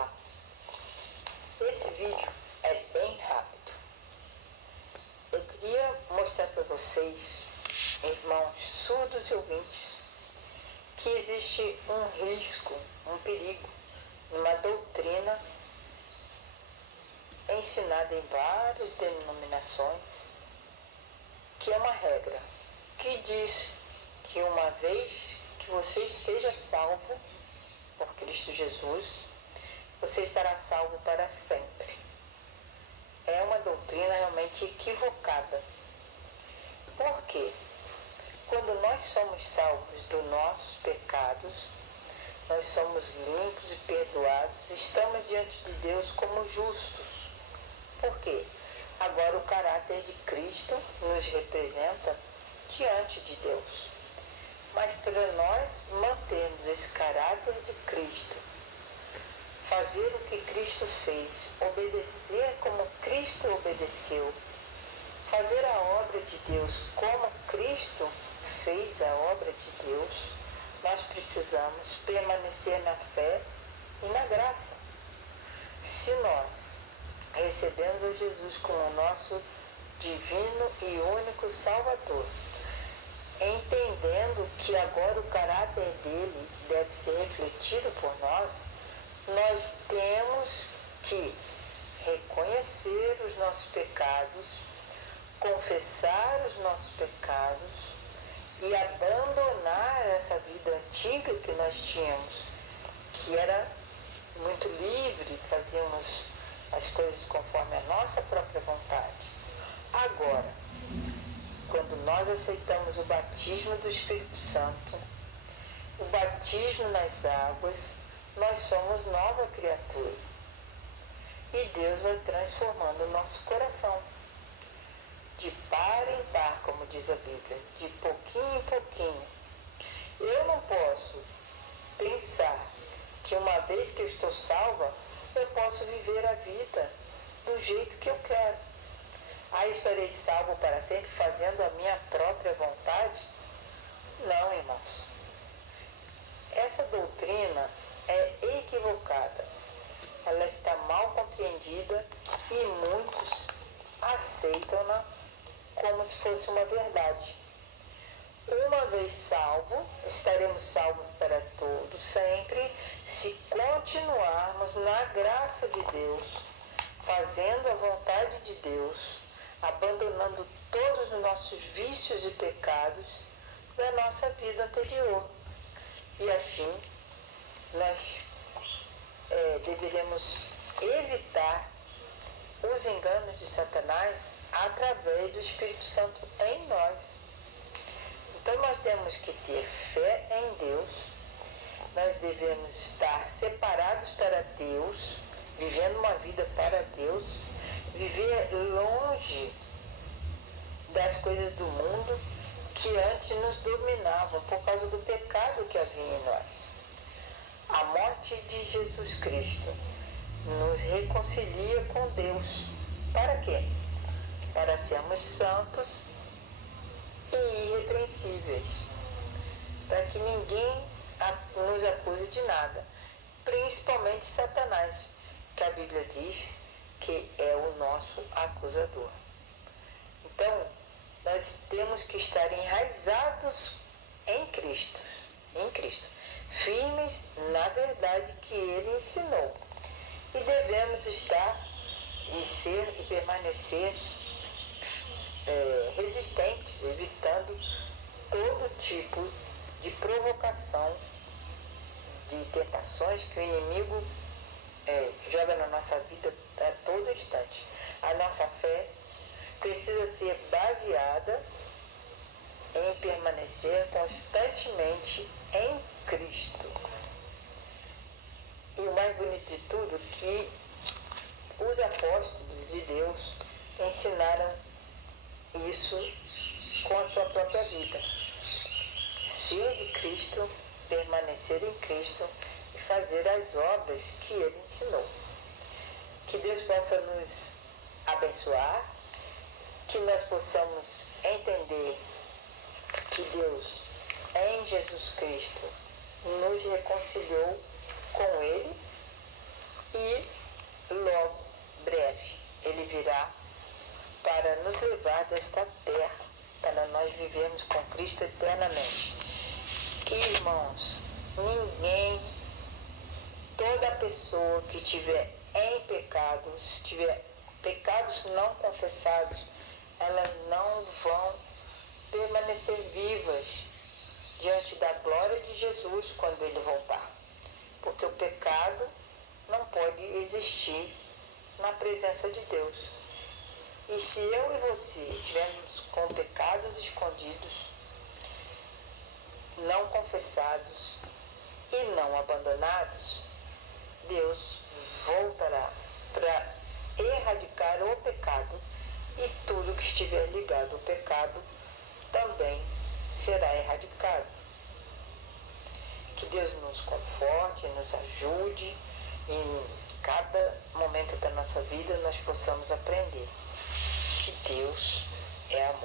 Olá, esse vídeo é bem rápido. Eu queria mostrar para vocês, irmãos surdos e ouvintes, que existe um risco, um perigo, numa doutrina ensinada em várias denominações, que é uma regra, que diz que uma vez que você esteja salvo por Cristo Jesus, você estará salvo para sempre. É uma doutrina realmente equivocada. Por quê? Quando nós somos salvos dos nossos pecados, nós somos limpos e perdoados, estamos diante de Deus como justos. Por quê? Agora o caráter de Cristo nos representa diante de Deus. Mas para nós mantermos esse caráter de Cristo, fazer o que Cristo fez, obedecer como Cristo obedeceu, fazer a obra de Deus como Cristo fez a obra de Deus, nós precisamos permanecer na fé e na graça. Se nós recebemos a Jesus como nosso divino e único Salvador, entendendo que agora o caráter dele deve ser refletido por nós, nós temos que reconhecer os nossos pecados, confessar os nossos pecados e abandonar essa vida antiga que nós tínhamos, que era muito livre, fazíamos as coisas conforme a nossa própria vontade. Agora, quando nós aceitamos o batismo do Espírito Santo, o batismo nas águas, nós somos nova criatura. E Deus vai transformando o nosso coração. De par em par, como diz a Bíblia, de pouquinho em pouquinho. Eu não posso pensar que uma vez que eu estou salva, eu posso viver a vida do jeito que eu quero. Aí estarei salvo para sempre fazendo a minha própria vontade? Não, irmãos. Essa doutrina é equivocada. Ela está mal compreendida e muitos aceitam-na como se fosse uma verdade. Uma vez salvo, estaremos salvos para todos, sempre, se continuarmos na graça de Deus, fazendo a vontade de Deus, abandonando todos os nossos vícios e pecados da nossa vida anterior. E assim, nós deveremos evitar os enganos de Satanás através do Espírito Santo em nós. Então nós temos que ter fé em Deus, nós devemos estar separados para Deus, vivendo uma vida para Deus, viver longe das coisas do mundo que antes nos dominavam por causa do pecado que havia em nós. A morte de Jesus Cristo nos reconcilia com Deus. Para quê? Para sermos santos e irrepreensíveis. Para que ninguém nos acuse de nada. Principalmente Satanás, que a Bíblia diz que é o nosso acusador. Então, nós temos que estar enraizados em Cristo, firmes na verdade que Ele ensinou. E devemos estar e ser e permanecer resistentes, evitando todo tipo de provocação, de tentações que o inimigo joga na nossa vida a todo instante. A nossa fé precisa ser baseada em permanecer constantemente em Cristo. E o mais bonito de tudo, que os apóstolos de Deus ensinaram isso com a sua própria vida. Ser de Cristo, permanecer em Cristo e fazer as obras que Ele ensinou. Que Deus possa nos abençoar, que nós possamos entender que Deus, em Jesus Cristo, nos reconciliou com Ele e nos levar desta terra, para nós vivermos com Cristo eternamente. Irmãos, ninguém, toda pessoa que tiver em pecados, tiver pecados não confessados, elas não vão permanecer vivas diante da glória de Jesus quando ele voltar. Porque o pecado não pode existir na presença de Deus. E se eu e você estivermos com pecados escondidos, não confessados e não abandonados, Deus voltará para erradicar o pecado, e tudo que estiver ligado ao pecado também será erradicado. Que Deus nos conforte, nos ajude, e em cada momento da nossa vida nós possamos aprender que Deus é amor.